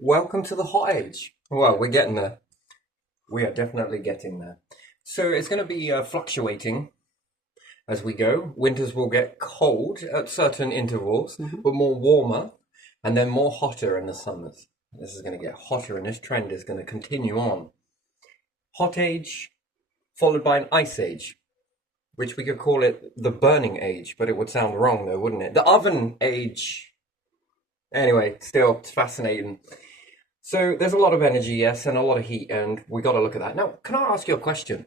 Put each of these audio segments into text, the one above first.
Welcome to the hot age. Well, we're getting there. We are definitely getting there. So it's going to be fluctuating as we go. Winters will get cold at certain intervals, but more warmer, and then more hotter in the summers. This is going to get hotter, and this trend is going to continue on. Hot age, followed by an ice age, which we could call it the burning age, but it would sound wrong though, wouldn't it? The oven age. Anyway, still, it's fascinating. So there's a lot of energy, yes, and a lot of heat, and we got to look at that. Now, can I ask you a question?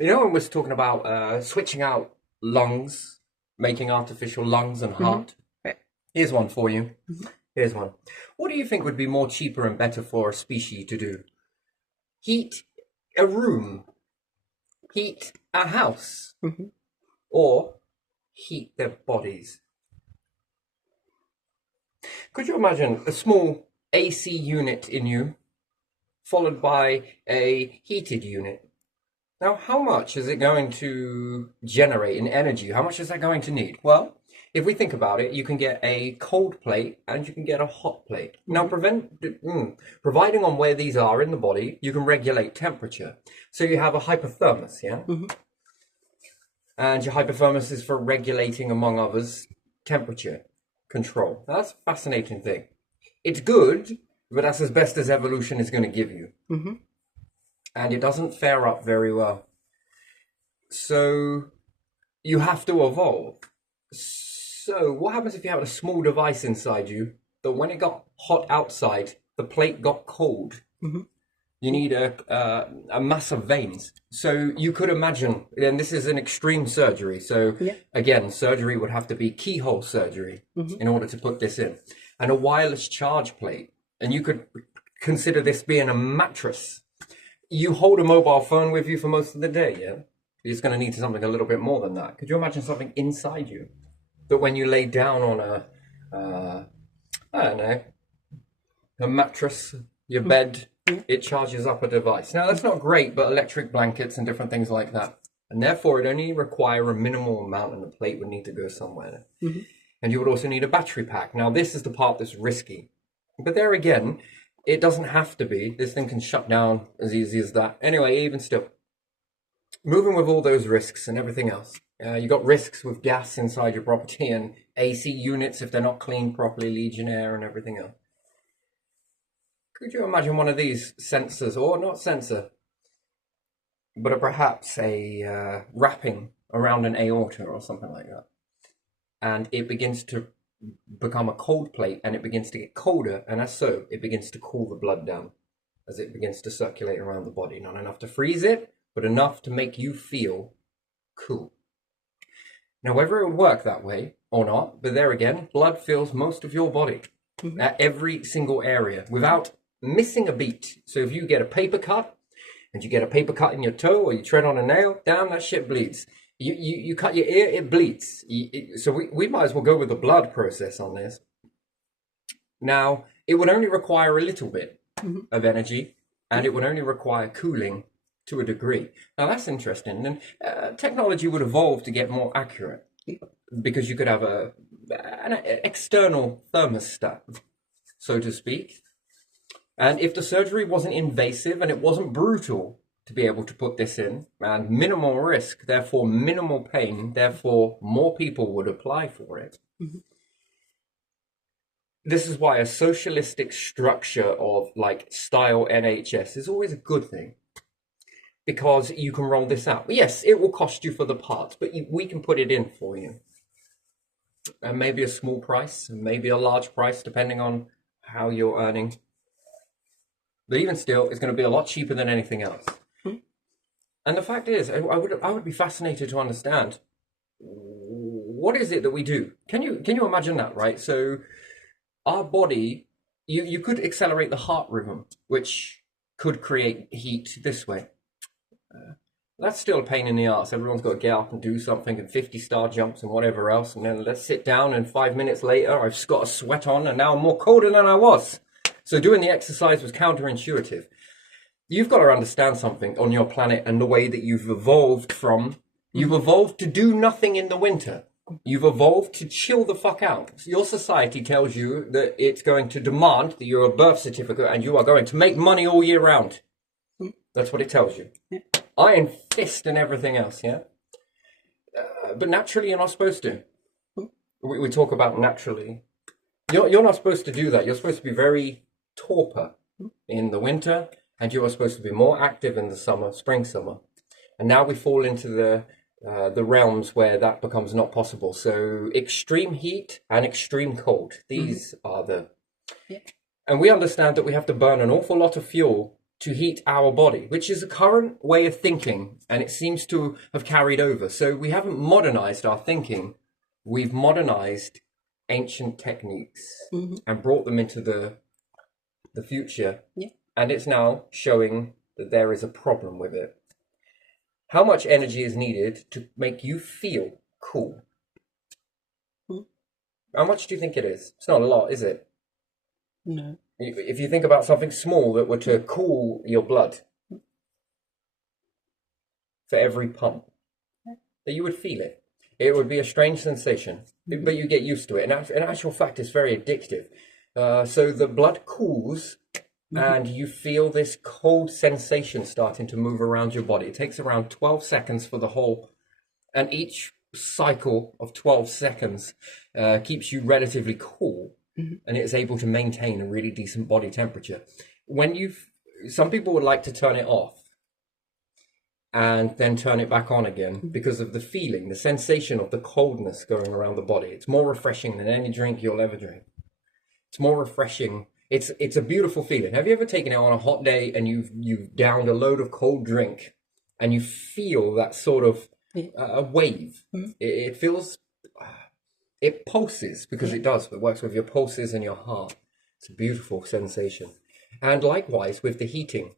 You know, when we're talking about switching out lungs, making artificial lungs and heart. Right. Here's one for you. Here's one. What do you think would be more cheaper and better for a species to do? Heat a room, heat a house, or heat their bodies? Could you imagine a small AC unit in you, followed by a heated unit? Now, how much is it going to generate in energy? How much is that going to need? Well, if we think about it, you can get a cold plate and you can get a hot plate. Now, providing on where these are in the body, you can regulate temperature. So you have a hypothermos, yeah? And your hypothermos is for regulating, among others, temperature control. Now, that's a fascinating thing. It's good, but that's as best as evolution is going to give you. And it doesn't fare up very well. So you have to evolve. So what happens if you have a small device inside you that when it got hot outside, the plate got cold? You need a mass of veins. So you could imagine, and this is an extreme surgery. So again, surgery would have to be keyhole surgery in order to put this in. And a wireless charge plate. And you could consider this being a mattress. You hold a mobile phone with you for most of the day, yeah? You're going to need something a little bit more than that. Could you imagine something inside you that when you lay down on I don't know, a mattress, your bed, it charges up a device? Now, that's not great, but electric blankets and different things like that. And therefore, it only require a minimal amount, and the plate would need to go somewhere. And you would also need a battery pack. Now, this is the part that's risky. But there again, it doesn't have to be. This thing can shut down as easy as that. Anyway, even still, moving with all those risks and everything else. You got risks with gas inside your property and AC units if they're not cleaned properly, Legionnaire and everything else. Could you imagine one of these sensors, or not sensor, but perhaps a wrapping around an aorta or something like that? And it begins to become a cold plate, and it begins to get colder, and as so, it begins to cool the blood down as it begins to circulate around the body. Not enough to freeze it, but enough to make you feel cool. Now, whether it would work that way or not, but there again, blood fills most of your body at every single area without missing a beat. So if you get a paper cut, and you get a paper cut in your toe, or you tread on a nail, damn, that shit bleeds. You cut your ear, it bleeds. So we might as well go with the blood process on this. Now, it would only require a little bit of energy, and it would only require cooling to a degree. Now, that's interesting. And technology would evolve to get more accurate, because you could have an external thermostat, so to speak. And if the surgery wasn't invasive and it wasn't brutal to be able to put this in, and minimal risk, therefore minimal pain, therefore more people would apply for it. This is why a socialistic structure of like style NHS is always a good thing, because you can roll this out. Yes, it will cost you for the parts, but we can put it in for you. And maybe a small price, maybe a large price, depending on how you're earning. But even still, it's going to be a lot cheaper than anything else. And the fact is, I would be fascinated to understand, what is it that we do? Can you imagine that, right? So our body, you could accelerate the heart rhythm, which could create heat this way. That's still a pain in the ass. Everyone's got to get up and do something, and 50-star jumps and whatever else, and then let's sit down, and 5 minutes later I've got a sweat on and now I'm more colder than I was. So doing the exercise was counterintuitive. You've got to understand something on your planet and the way that you've evolved from. You've evolved to do nothing in the winter. You've evolved to chill the fuck out. Your society tells you that it's going to demand that you're a birth certificate and you are going to make money all year round. That's what it tells you. Yeah. Iron fist and everything else, yeah? But naturally, you're not supposed to. We talk about naturally. You're not supposed to do that. You're supposed to be very torpor in the winter, and you are supposed to be more active in the summer, spring, summer. And now we fall into the realms where that becomes not possible. So extreme heat and extreme cold. These are the... Yeah. And we understand that we have to burn an awful lot of fuel to heat our body, which is a current way of thinking, and it seems to have carried over. So we haven't modernized our thinking. We've modernized ancient techniques and brought them into the future. Yeah. And it's now showing that there is a problem with it. How much energy is needed to make you feel cool? How much do you think it is? It's not a lot, is it? No. If you think about something small that were to cool your blood for every pump, that you would feel it. It would be a strange sensation, but you get used to it. And in actual fact, it's very addictive. So the blood cools and you feel this cold sensation starting to move around your body. It takes around 12 seconds for the whole, and each cycle of 12 seconds keeps you relatively cool. And it's able to maintain a really decent body temperature. Some people would like to turn it off and then turn it back on again because of the feeling, the sensation of the coldness going around the body. It's more refreshing than any drink you'll ever drink. It's more refreshing. It's a beautiful feeling. Have you ever taken it on a hot day and you've downed a load of cold drink and you feel that sort of a wave? It feels... It pulses, because it does. It works with your pulses and your heart. It's a beautiful sensation. And likewise with the heating.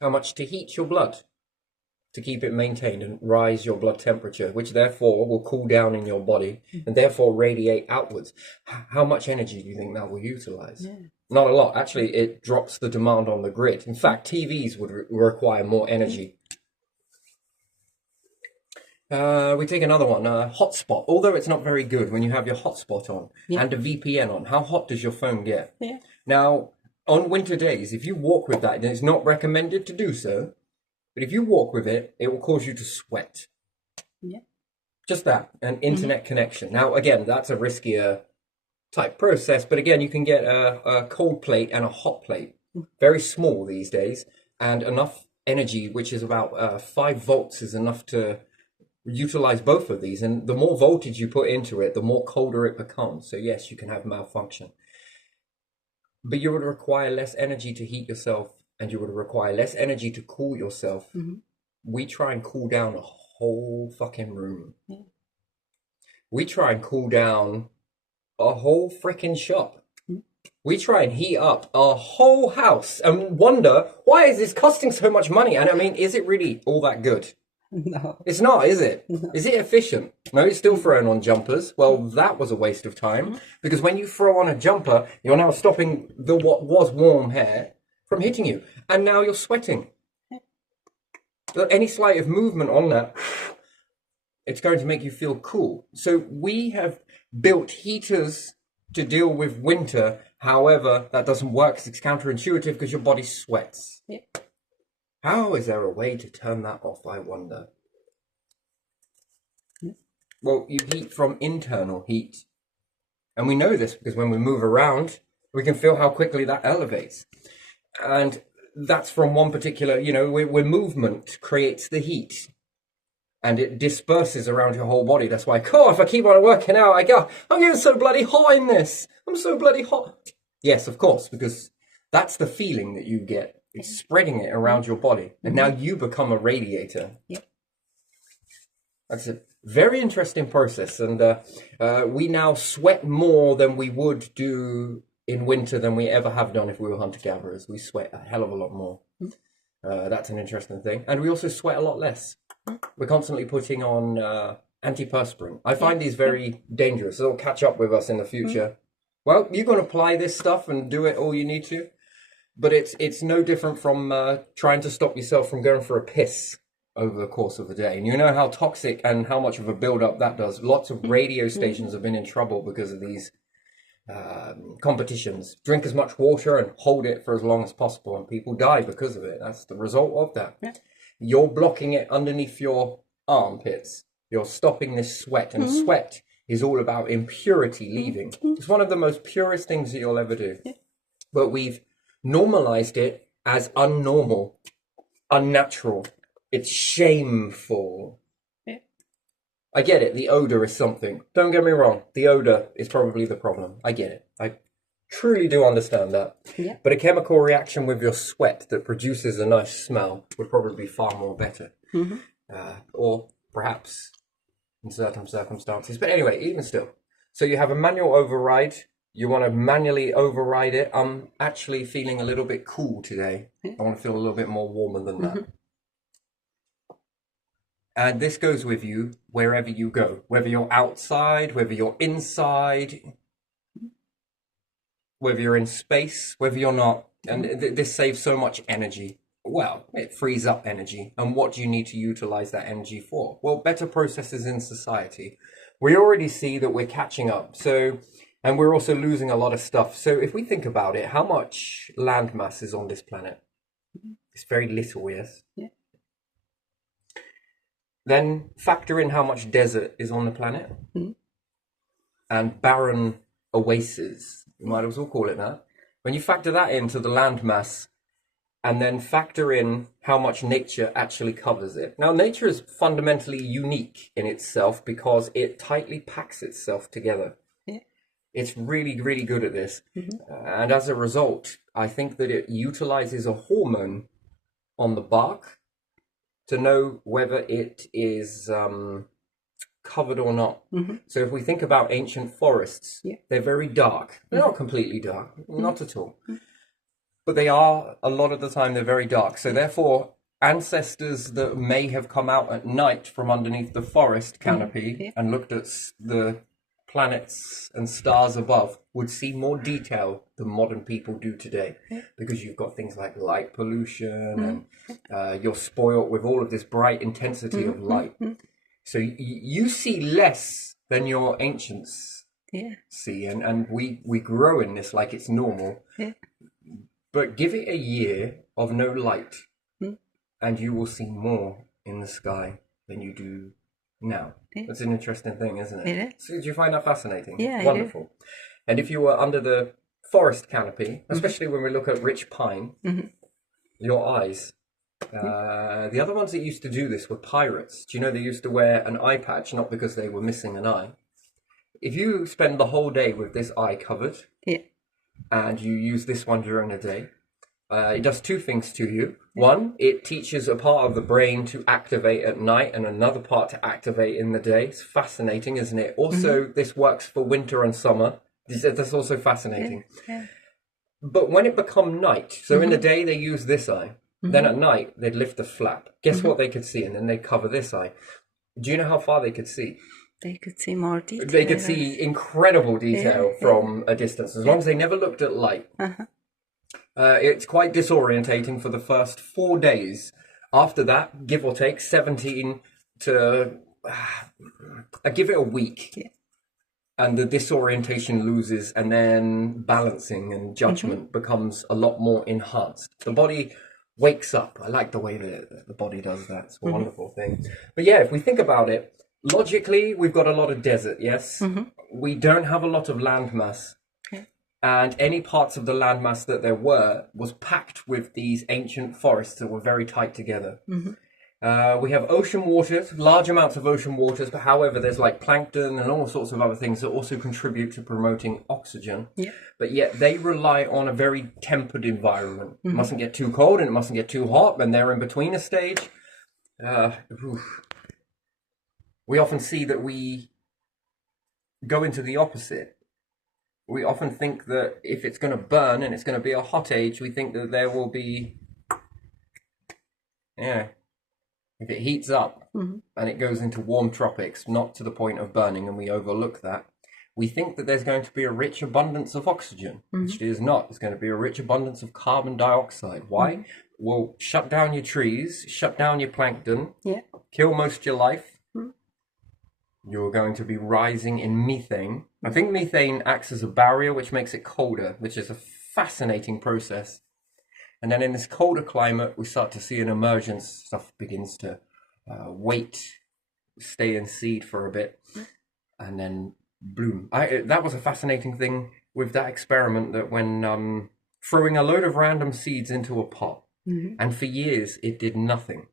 How much to heat your blood to keep it maintained and rise your blood temperature, which therefore will cool down in your body and therefore radiate outwards. How much energy do you think that will utilize? Yeah. Not a lot. Actually, it drops the demand on the grid. In fact, TVs would require more energy. We take another one, hotspot. Although it's not very good when you have your hotspot on and a VPN on, how hot does your phone get? Yeah. Now, on winter days, if you walk with that, then it's not recommended to do so. But if you walk with it, it will cause you to sweat. Yeah. Just that, an internet connection. Now, again, that's a riskier type process. But again, you can get a cold plate and a hot plate. Very small these days. And enough energy, which is about 5 volts, is enough to utilize both of these, and the more voltage you put into it, the more colder it becomes. So yes, you can have malfunction, but you would require less energy to heat yourself, and you would require less energy to cool yourself. We try and cool down a whole fucking room. We try and cool down a whole freaking shop. We try and heat up a whole house and wonder, why is this costing so much money? And I mean, is it really all that good? No. It's not, is it? No. Is it efficient? No, it's still throwing on jumpers. Well, that was a waste of time, because when you throw on a jumper, you're now stopping what was warm hair from hitting you, and now you're sweating. Any slight of movement on that, it's going to make you feel cool. So we have built heaters to deal with winter. However, that doesn't work because it's counterintuitive, because your body sweats. Yeah. How is there a way to turn that off, I wonder? Well, you heat from internal heat. And we know this because when we move around, we can feel how quickly that elevates. And that's from one particular, where movement creates the heat. And it disperses around your whole body. That's why, if I keep on working out, I'm getting so bloody hot in this. I'm so bloody hot. Yes, of course, because that's the feeling that you get. It's spreading it around your body, and now you become a radiator. Yep. That's a very interesting process, and we now sweat more than we would do in winter than we ever have done if we were hunter-gatherers. We sweat a hell of a lot more. That's an interesting thing. And we also sweat a lot less. We're constantly putting on antiperspirant. I find these very dangerous. They'll catch up with us in the future. Well, you're going to apply this stuff and do it all you need to. 'But it's no different from trying to stop yourself from going for a piss. You know, over the course of the day. And you know how toxic and how much of a build-up that does. Lots of radio stations have been in trouble because of these competitions. Drink as much water and hold it for as long as possible, and people die because of it. That's the result of that. Yeah. You're blocking it underneath your armpits. You're stopping this sweat, and sweat is all about impurity leaving. It's one of the most purest things that you'll ever do. Yeah. But we've normalized it as unnormal, unnatural. It's shameful. Yeah. I get it. The odor is something. Don't get me wrong. The odor is probably the problem. I get it. I truly do understand that. Yeah. But a chemical reaction with your sweat that produces a nice smell would probably be far more better. Or perhaps in certain circumstances. But anyway, even still. So you have a manual override. You want to manually override it. I'm actually feeling a little bit cool today. I want to feel a little bit more warmer than that. And this goes with you wherever you go, whether you're outside, whether you're inside, whether you're in space, whether you're not. And this saves so much energy. Well, it frees up energy. And what do you need to utilize that energy for? Well, better processes in society. We already see that we're catching up. And we're also losing a lot of stuff. So if we think about it, how much land mass is on this planet? It's very little, yes? Yeah. Then factor in how much desert is on the planet and barren oases. You might as well call it that. When you factor that into the land mass and then factor in how much nature actually covers it. Now, nature is fundamentally unique in itself because it tightly packs itself together. Yeah. It's really, really good at this. And as a result, I think that it utilizes a hormone on the bark to know whether it is covered or not. So if we think about ancient forests, they're very dark. They're not completely dark, not at all. But they are, a lot of the time, they're very dark. So therefore, ancestors that may have come out at night from underneath the forest canopy and looked at the planets and stars above would see more detail than modern people do today, because you've got things like light pollution and you're spoiled with all of this bright intensity of light. So you see less than your ancients see, and we grow in this like it's normal. But give it a year of no light and you will see more in the sky than you do now. That's an interesting thing, isn't it? It is. So, do you find that fascinating? Yeah, wonderful. And if you were under the forest canopy, especially when we look at rich pine, your eyes. The other ones that used to do this were pirates. Do you know they used to wear an eye patch, not because they were missing an eye? If you spend the whole day with this eye covered, and you use this one during the day, it does two things to you. One, it teaches a part of the brain to activate at night and another part to activate in the day. It's fascinating, isn't it? Also, this works for winter and summer. That's also fascinating. But when it become night, so in the day they use this eye, then at night they'd lift the flap. Guess what they could see? And then they'd cover this eye. Do you know how far they could see? They could see more detail. They could see incredible detail from a distance, as long as they never looked at light. It's quite disorientating for the first 4 days. After that, give or take 17 to... I give it a week. And the disorientation loses, and then balancing and judgment becomes a lot more enhanced. The body wakes up. I like the way that the body does that. It's a wonderful thing. But yeah, if we think about it, logically, we've got a lot of desert, yes? We don't have a lot of landmass. And any parts of the landmass that there were was packed with these ancient forests that were very tight together. We have ocean waters, large amounts of ocean waters, but however, there's like plankton and all sorts of other things that also contribute to promoting oxygen. But yet they rely on a very tempered environment. It mustn't get too cold and it mustn't get too hot, and they're in between a stage. We often see that we go into the opposite. We often think that if it's going to burn and it's going to be a hot age, we think that there will be, if it heats up and it goes into warm tropics, not to the point of burning, and we overlook that. we think that there's going to be a rich abundance of oxygen, which it is not. There's going to be a rich abundance of carbon dioxide. Why? Well, shut down your trees, shut down your plankton, Yeah. kill most of your life. You're going to be rising in methane. I think methane acts as a barrier, which makes it colder, which is a fascinating process. And then in this colder climate, we start to see an emergence. Stuff begins to stay in seed for a bit, and then bloom. That was a fascinating thing with that experiment, that when throwing a load of random seeds into a pot, and for years it did nothing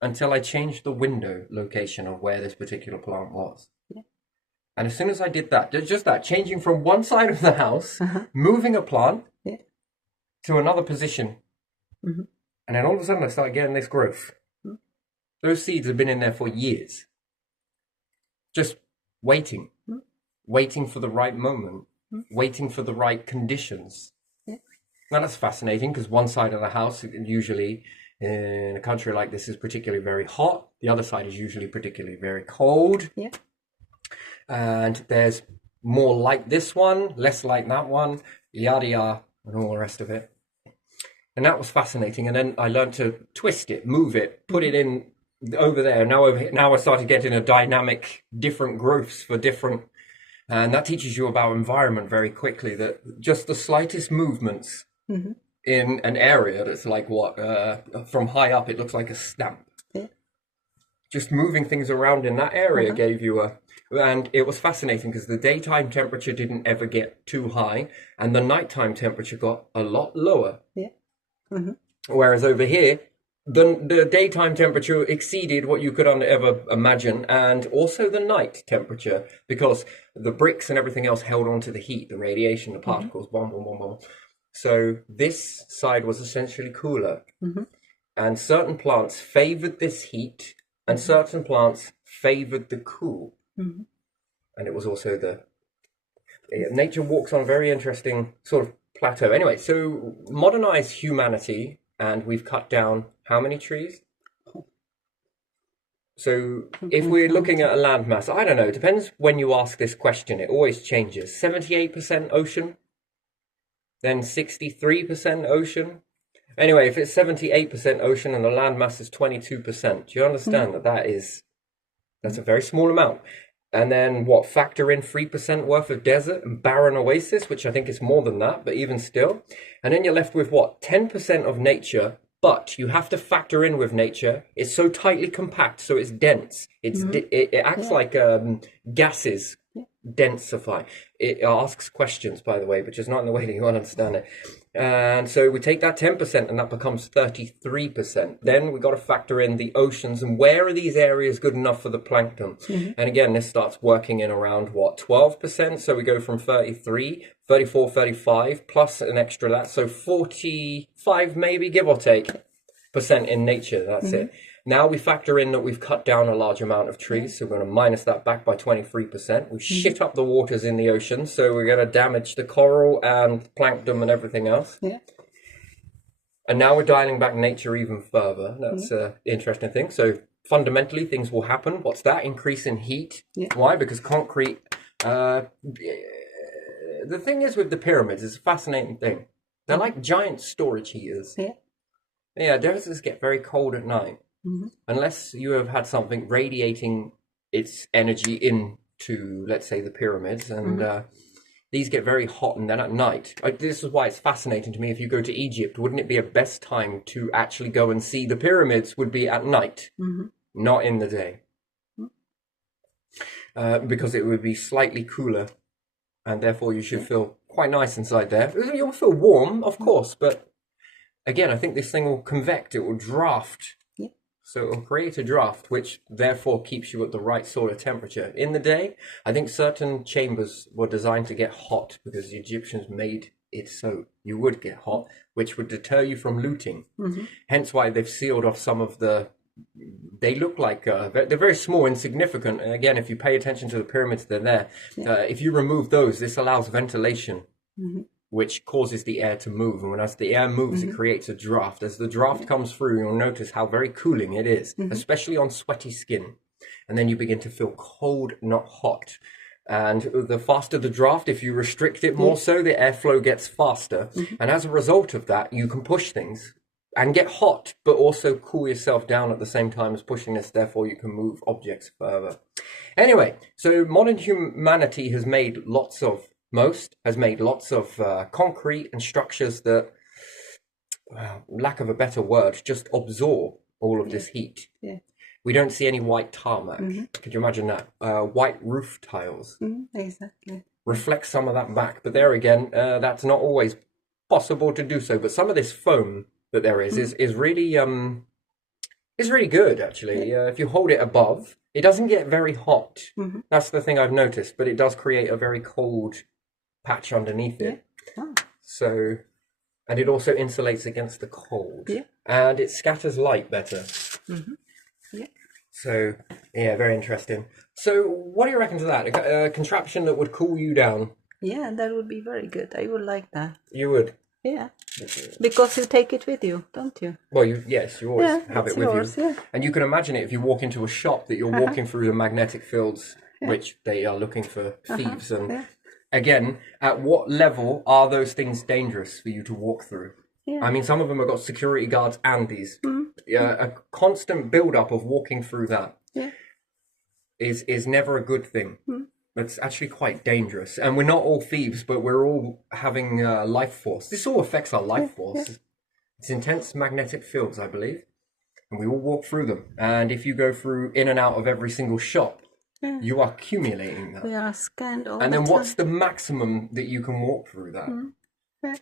until I changed the window location of where this particular plant was. Yeah. And as soon as I did that, just that, changing from one side of the house, moving a plant to another position, and then all of a sudden I started getting this growth. Those seeds have been in there for years, just waiting for the right moment, waiting for the right conditions. Now that's fascinating, because one side of the house, usually in a country like this, is particularly very hot. The other side is usually particularly very cold. Yeah. And there's more like this one, less like that one, yada yada, and all the rest of it. And that was fascinating. And then I learned to twist it, move it, put it in over there. Now I started getting a dynamic, different growths for different, and that teaches you about environment very quickly, that just the slightest movements in an area that's like from high up, it looks like a stamp. Yeah. Just moving things around in that area gave you and it was fascinating, because the daytime temperature didn't ever get too high, and the nighttime temperature got a lot lower. Yeah. Whereas over here, the daytime temperature exceeded what you could ever imagine, and also the night temperature, because the bricks and everything else held on to the heat, the radiation, the particles, boom, boom, boom, boom. So this side was essentially cooler, and certain plants favored this heat, and certain plants favored the cool. And it was also nature walks on a very interesting sort of plateau. Anyway, so modernized humanity, and we've cut down how many trees? So if we're looking at a landmass, I don't know, it depends when you ask this question, it always changes. 78% ocean, then 63% ocean. Anyway, if it's 78% ocean and the landmass is 22%, do you understand that's a very small amount? And then factor in 3% worth of desert and barren oasis, which I think is more than that, but even still. And then you're left with 10% of nature, but you have to factor in with nature, it's so tightly compact, so it's dense. It acts like gases densify. It asks questions, by the way, but just not in the way that you want to understand it. And so we take that 10% and that becomes 33%. Then we got to factor in the oceans, and where are these areas good enough for the plankton? And again, this starts working in around 12%. So we go from 33, 34, 35 plus an extra that. So 45 maybe, give or take, percent in nature. That's it. Now we factor in that we've cut down a large amount of trees, so we're going to minus that back by 23%. We've shit up the waters in the ocean, so we're going to damage the coral and plankton and everything else. Yeah. And now we're dialing back nature even further. That's an interesting thing. So fundamentally, things will happen. What's that? Increase in heat. Yeah. Why? Because concrete... the thing is with the pyramids, it's a fascinating thing. They're like giant storage heaters. Yeah. Yeah, deserts get very cold at night. Unless you have had something radiating its energy into, let's say, the pyramids, and these get very hot, and then at night. This is why it's fascinating to me. If you go to Egypt, wouldn't it be a best time to actually go and see the pyramids would be at night, not in the day? Because it would be slightly cooler, and therefore you should feel quite nice inside there. You'll feel warm, of course, but again, I think this thing will convect, it will draft. So it'll create a draft, which therefore keeps you at the right sort of temperature. In the day, I think certain chambers were designed to get hot because the Egyptians made it so you would get hot, which would deter you from looting. Hence why they've sealed off some of they look like, they're very small, insignificant. And again, if you pay attention to the pyramids, they're there. If you remove those, this allows ventilation. Which causes the air to move. And as the air moves, it creates a draft. As the draft comes through, you'll notice how very cooling it is, especially on sweaty skin. And then you begin to feel cold, not hot. And the faster the draft, if you restrict it more so, the airflow gets faster. And as a result of that, you can push things and get hot, but also cool yourself down at the same time as pushing this. Therefore, you can move objects further. Anyway, so modern humanity has made lots of concrete and structures that, lack of a better word, just absorb all of this heat. Yeah. We don't see any white tarmac. Could you imagine that? White roof tiles. Exactly. Reflect some of that back. But there again, that's not always possible to do so. But some of this foam that there is really good, actually. If you hold it above, it doesn't get very hot. That's the thing I've noticed. But it does create a very cold patch underneath it. Oh. So, and it also insulates against the cold. Yeah. And it scatters light better. Yeah. So, yeah, very interesting. So, what do you reckon to that? A contraption that would cool you down? Yeah, that would be very good. I would like that. You would? Yeah. Because you take it with you, don't you? Well, you always have it it's with yours, you. Yeah. And you can imagine it if you walk into a shop that you're walking through the magnetic fields, which they are looking for thieves. And again, at what level are those things dangerous for you to walk through? Yeah. I mean, some of them have got security guards and these. A constant build-up of walking through that is never a good thing. It's actually quite dangerous. And we're not all thieves, but we're all having life force. This all affects our life force. It's intense magnetic fields, I believe. And we all walk through them. And if you go through in and out of every single shop, you are accumulating that. We are scanned all And the then time. what's the maximum that you can walk through that? Yeah.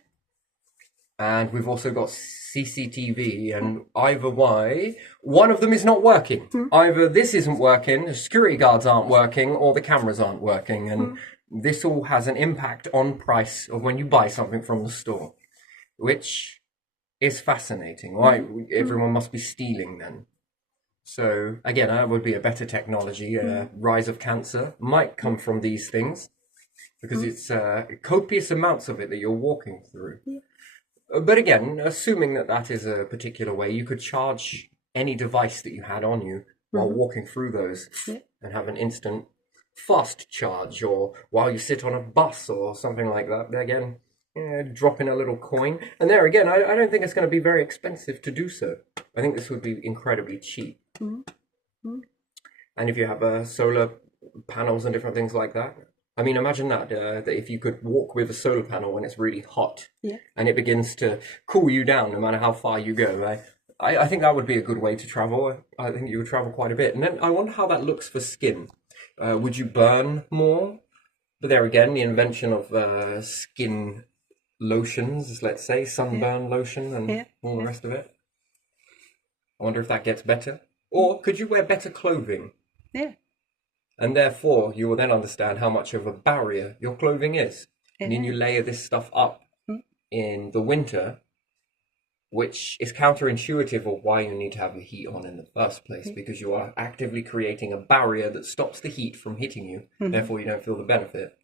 And we've also got CCTV, and either way, one of them is not working. Either this isn't working, the security guards aren't working, or the cameras aren't working. And this all has an impact on price of when you buy something from the store, which is fascinating. Why everyone must be stealing then. So again, that would be a better technology. Rise of cancer might come from these things because it's copious amounts of it that you're walking through. But again, assuming that that is a particular way, you could charge any device that you had on you while walking through those and have an instant fast charge, or while you sit on a bus or something like that. Again, drop in a little coin. And there again, I don't think it's going to be very expensive to do so. I think this would be incredibly cheap. And if you have solar panels and different things like that, I mean, imagine that if you could walk with a solar panel when it's really hot and it begins to cool you down no matter how far you go. I think that would be a good way to travel. I think you would travel quite a bit. And then I wonder how that looks for skin. Would you burn more? But there again, the invention of skin lotions, let's say, sunburn lotion and all the rest of it. I wonder if that gets better. Or could you wear better clothing? Yeah. And therefore, you will then understand how much of a barrier your clothing is. And then you layer this stuff up in the winter, which is counterintuitive of why you need to have the heat on in the first place, because you are actively creating a barrier that stops the heat from hitting you. Therefore, you don't feel the benefit.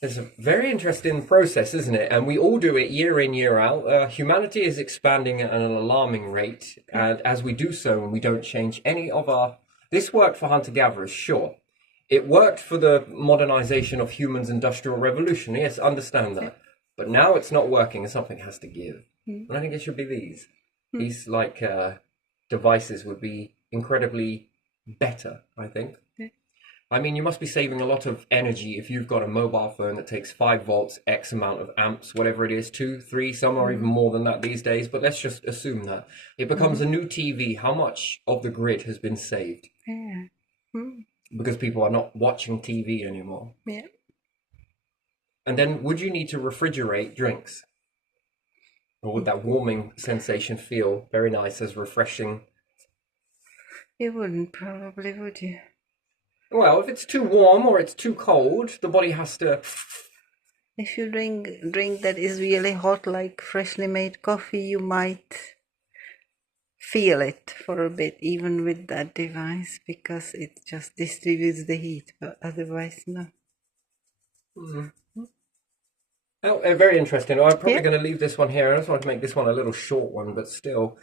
It's a very interesting process, isn't it? And we all do it year in, year out. Humanity is expanding at an alarming rate. And as we do so, and we don't change any of our... This worked for hunter-gatherers, sure. It worked for the modernization of humans' industrial revolution. Yes, understand that. But now it's not working and something has to give. And I think it should be these. These, devices would be incredibly better, I think. I mean, you must be saving a lot of energy if you've got a mobile phone that takes 5 volts, X amount of amps, whatever it is, 2, 3, some are even more than that these days, but let's just assume that. It becomes a new TV. How much of the grid has been saved? Because people are not watching TV anymore. And then would you need to refrigerate drinks? Or would that warming sensation feel very nice, as refreshing? You wouldn't probably, would you? Well, if it's too warm or it's too cold, the body has to... If you drink that is really hot, like freshly made coffee, you might feel it for a bit, even with that device, because it just distributes the heat, but otherwise, no. Oh, very interesting. I'm probably going to leave this one here. I just want to make this one a little short one, but still.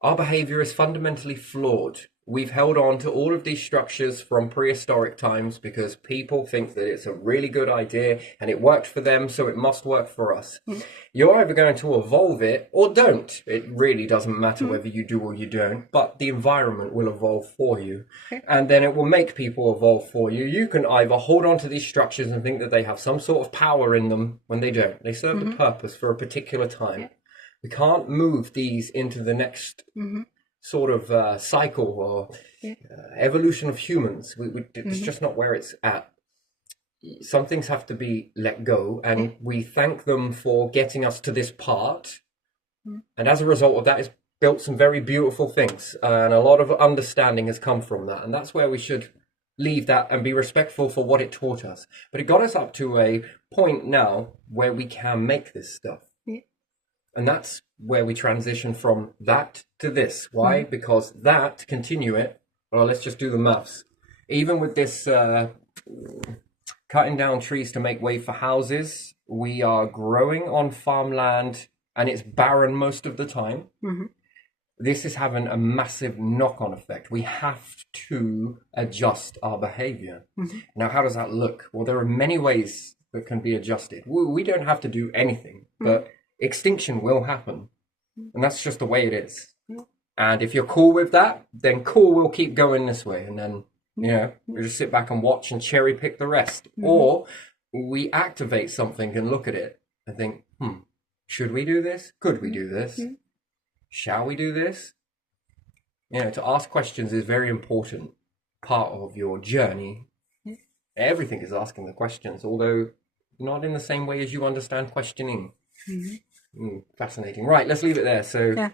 our behavior is fundamentally flawed. We've held on to all of these structures from prehistoric times because people think that it's a really good idea and it worked for them, so it must work for us. You're either going to evolve it or don't. It really doesn't matter whether you do or you don't, but the environment will evolve for you. And then it will make people evolve for you. You can either hold on to these structures and think that they have some sort of power in them when they don't. They serve a purpose for a particular time. We can't move these into the next sort of cycle or evolution of humans. It's just not where it's at. Some things have to be let go, and we thank them for getting us to this part. And as a result of that, it's built some very beautiful things, and a lot of understanding has come from that. And that's where we should leave that and be respectful for what it taught us. But it got us up to a point now where we can make this stuff. And that's where we transition from that to this. Why? Because that, to continue it, well, let's just do the maths. Even with this cutting down trees to make way for houses, we are growing on farmland and it's barren most of the time. This is having a massive knock-on effect. We have to adjust our behavior. Now, how does that look? Well, there are many ways that can be adjusted. We don't have to do anything, but extinction will happen. And that's just the way it is. And if you're cool with that, then cool, we'll keep going this way. And then, we just sit back and watch and cherry pick the rest. Or we activate something and look at it and think, should we do this? Could we do this? Shall we do this? To ask questions is very important part of your journey. Everything is asking the questions, although not in the same way as you understand questioning. Fascinating. Right, let's leave it there. So